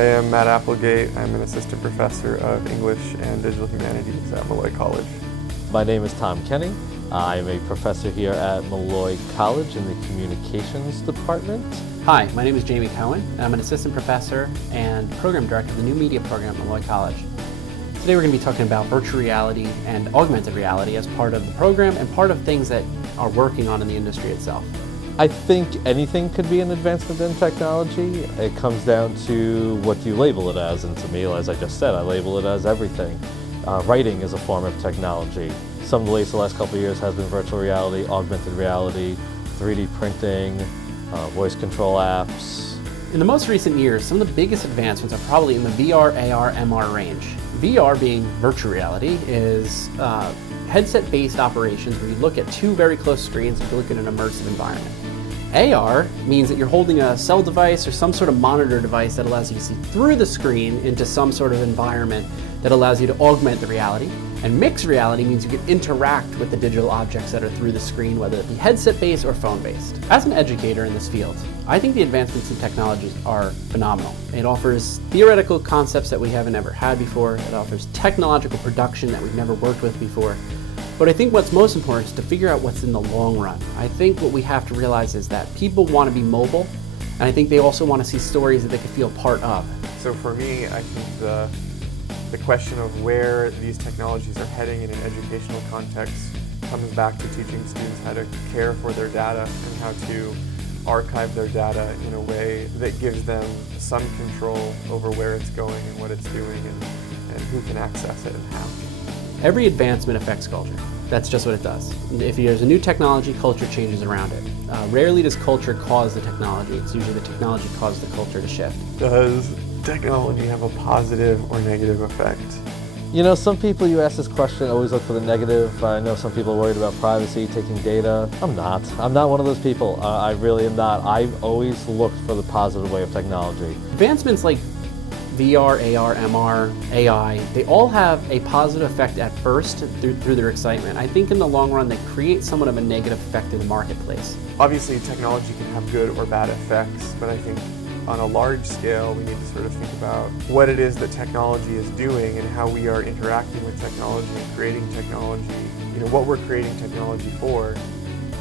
I am Matt Applegate. I'm an assistant professor of English and Digital Humanities at Malloy College. My name is Tom Kenny. I'm a professor here at Malloy College in the Communications Department. Hi, my name is Jamie Cohen, and I'm an assistant professor and program director of the new media program at Malloy College. Today we're going to be talking about virtual reality and augmented reality as part of the program and part of things that are working on in the industry itself. I think anything could be an advancement in technology. It comes down to what you label it as, and to me, as I just said, I label it as everything. Writing is a form of technology. Some of the latest the last couple of years has been virtual reality, augmented reality, 3D printing, voice control apps. In the most recent years, some of the biggest advancements are probably in the VR, AR, MR range. VR, being virtual reality, is headset-based operations where you look at two very close screens and you look at an immersive environment. AR means that you're holding a cell device or some sort of monitor device that allows you to see through the screen into some sort of environment that allows you to augment the reality. And mixed reality means you can interact with the digital objects that are through the screen, whether it be headset-based or phone-based. As an educator in this field, I think the advancements in technologies are phenomenal. It offers theoretical concepts that we haven't ever had before. It offers technological production that we've never worked with before. But I think what's most important is to figure out what's in the long run. I think what we have to realize is that people want to be mobile, and I think they also want to see stories that they can feel part of. So for me, I think the question of where these technologies are heading in an educational context comes back to teaching students how to care for their data and how to archive their data in a way that gives them some control over where it's going and what it's doing and who can access it and how. Every advancement affects culture. That's just what it does. If there's a new technology, culture changes around it. Rarely does culture cause the technology. It's usually the technology causes the culture to shift. Does technology have a positive or negative effect? You know, some people, you ask this question, always look for the negative. I know some people are worried about privacy, taking data. I'm not one of those people. I really am not. I've always looked for the positive way of technology. Advancements like VR, AR, MR, AI, they all have a positive effect at first through their excitement. I think in the long run they create somewhat of a negative effect in the marketplace. Obviously technology can have good or bad effects, but I think on a large scale we need to sort of think about what it is that technology is doing and how we are interacting with technology and creating technology, what we're creating technology for.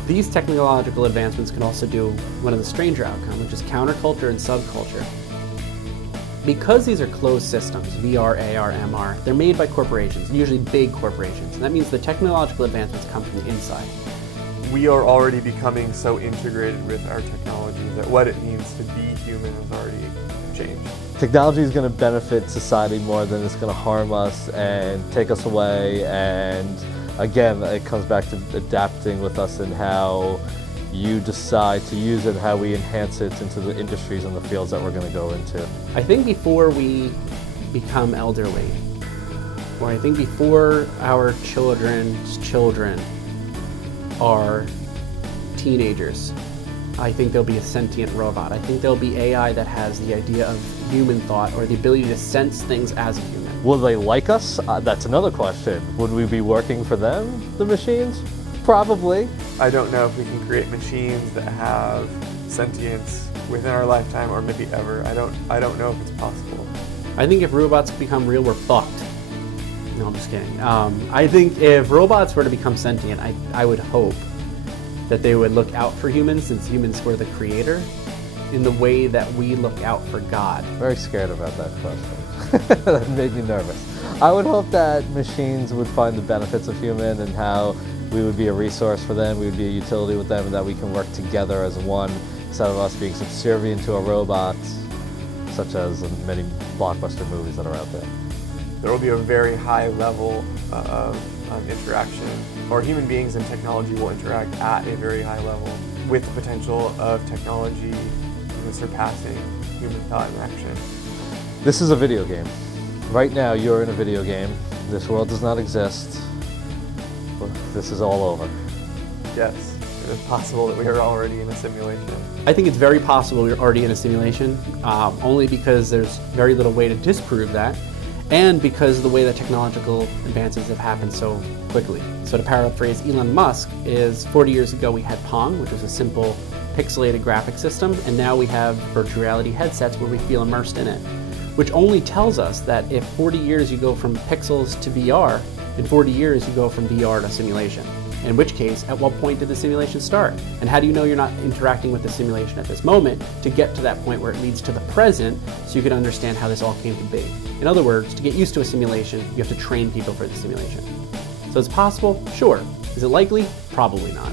These technological advancements can also do one of the stranger outcomes, which is counterculture and subculture. Because these are closed systems, VR, AR, MR, they're made by corporations, usually big corporations, and that means the technological advancements come from the inside. We are already becoming so integrated with our technology that what it means to be human has already changed. Technology is going to benefit society more than it's going to harm us and take us away, and again, it comes back to adapting with us and how you decide to use it, how we enhance it into the industries and the fields that we're going to go into. I think before we become elderly, or I think before our children's children are teenagers, I think there'll be a sentient robot. I think there'll be AI that has the idea of human thought or the ability to sense things as a human. Will they like us? That's another question. Would we be working for them, the machines? Probably. I don't know if we can create machines that have sentience within our lifetime or maybe ever. I don't know if it's possible. I think if robots become real, we're fucked. No, I'm just kidding. I think if robots were to become sentient, I would hope that they would look out for humans, since humans were the creator, in the way that we look out for God. Very scared about that question. That made me nervous. I would hope that machines would find the benefits of human and how we would be a resource for them, we would be a utility with them, and that we can work together as one instead of us being subservient to a robot, such as in many blockbuster movies that are out there. There will be a very high level of interaction, or human beings and technology will interact at a very high level with the potential of technology surpassing human thought and action. This is a video game. Right now you're in a video game. This world does not exist. This is all over. Yes, it is possible that we are already in a simulation. I think it's very possible we're already in a simulation, only because there's very little way to disprove that, and because of the way that technological advances have happened so quickly. So to paraphrase Elon Musk, is 40 years ago we had Pong, which was a simple pixelated graphic system, and now we have virtual reality headsets where we feel immersed in it. which only tells us that if 40 years you go from pixels to VR, in 40 years you go from VR to simulation. In which case, at what point did the simulation start? And how do you know you're not interacting with the simulation at this moment to get to that point where it leads to the present so you can understand how this all came to be? In other words, to get used to a simulation, you have to train people for the simulation. So it's possible? Sure. Is it likely? Probably not.